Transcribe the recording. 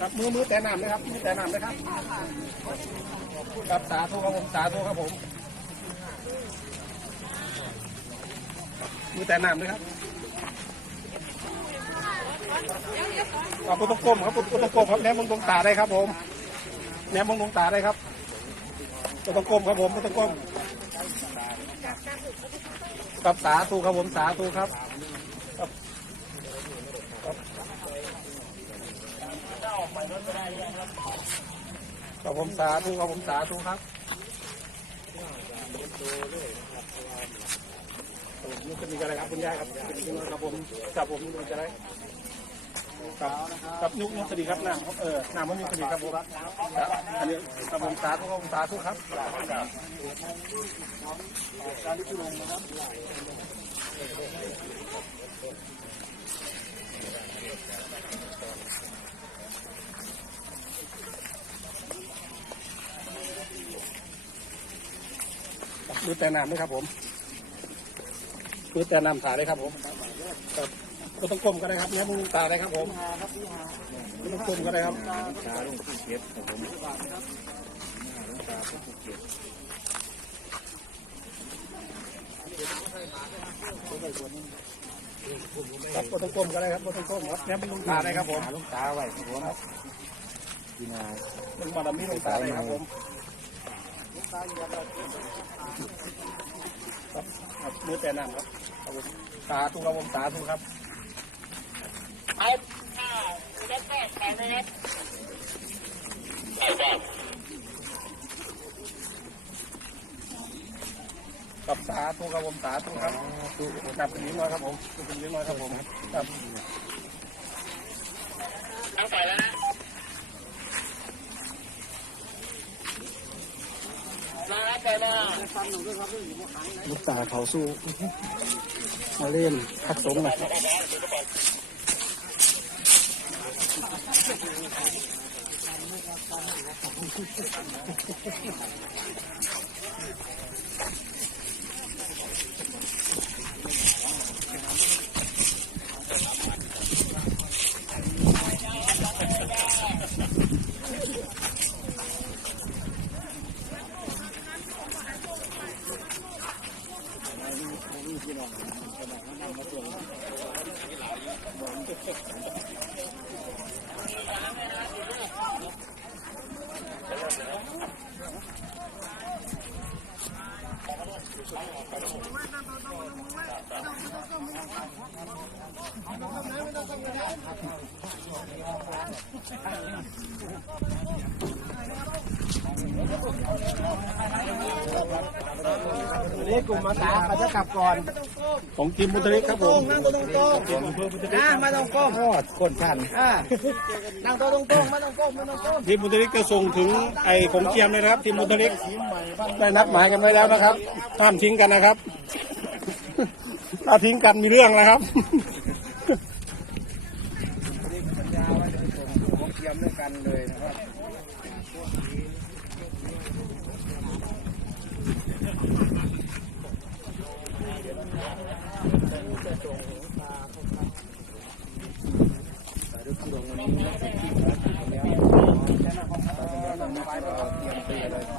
ครับมือมือแต่น้ำนะครับมือแต่น้ำนะครับครับสาธุครับผมสาธุครับผมมือแต่น้ำนะครับเอาปุตตะกลมครับปุตตะกลมครับแนมมองตรงตาได้ครับ ผมแนมมองตรงตาได้ครับปุตตะกลมครับผมปุตตะกลมครับสาธุครับผมสาธุครับ ครับผมสาธุครับผมสาธุครับนี่ก็มีอะไรครับคุณยายครับครับผมครับผมดูจะได้ครับครับยุกยุกสวัสดีครับน้ำเออน้ำมันยุกสวัสดีครับผมครับอันนี้ครับผมสาธุครับผมสาธุครับ ดูแต่น้ำด้วยครับผมดูแต่น้ำถ่ายเลยครับผมครับก็ต้องก้มก็ได้ครับแม่มึงตาได้ครับผมก็ต้องก้มก็ได้ครับตาลงที่เก็บครับผมตาที่เก็บครับก็ต้องก้มก็ได้ครับก็ต้องก้มครับแม่มึงตาได้ครับผมหาลูกตาไว้ครับผมกินอามึงบารมีลงตาได้ครับผม ครับมือแต่น้ำครับครับมสาธุครับผมสาธุครับไอ้ข้าเล็กแม่แข็งเล็กกับสาธุครับผมสาธุครับกลับเป็นนิ้วน้อยครับผมเป็นนิ้วน้อยครับผมครับทั้งฝ่ายแล้วนะมาแลูกตาเขาสู้มาเล่นพักสงหน่อย นี่ก นี่กลุ่มมาตาเขาจะกลับก่อนของทีมบุตริกครับผมนั่งตัวตรงตรงทีมอำเภอบุตริกอ่ามาตรงก้มทอดก้นพันอ่านั่งตัวตรงตรงมาตรงก้มมาตรงก้มทีมบุตริกจะส่งถึงไอ้ของเจียมเลยนะครับ ทีมบุตริกได้นัดหมายกันไว้แล้วนะครับห้ามทิ้งกันนะครับ ถ้าทิ้งกันมีเรื่องนะครับ ยำด้วยกันเลยนะครับเตรียมตีเลย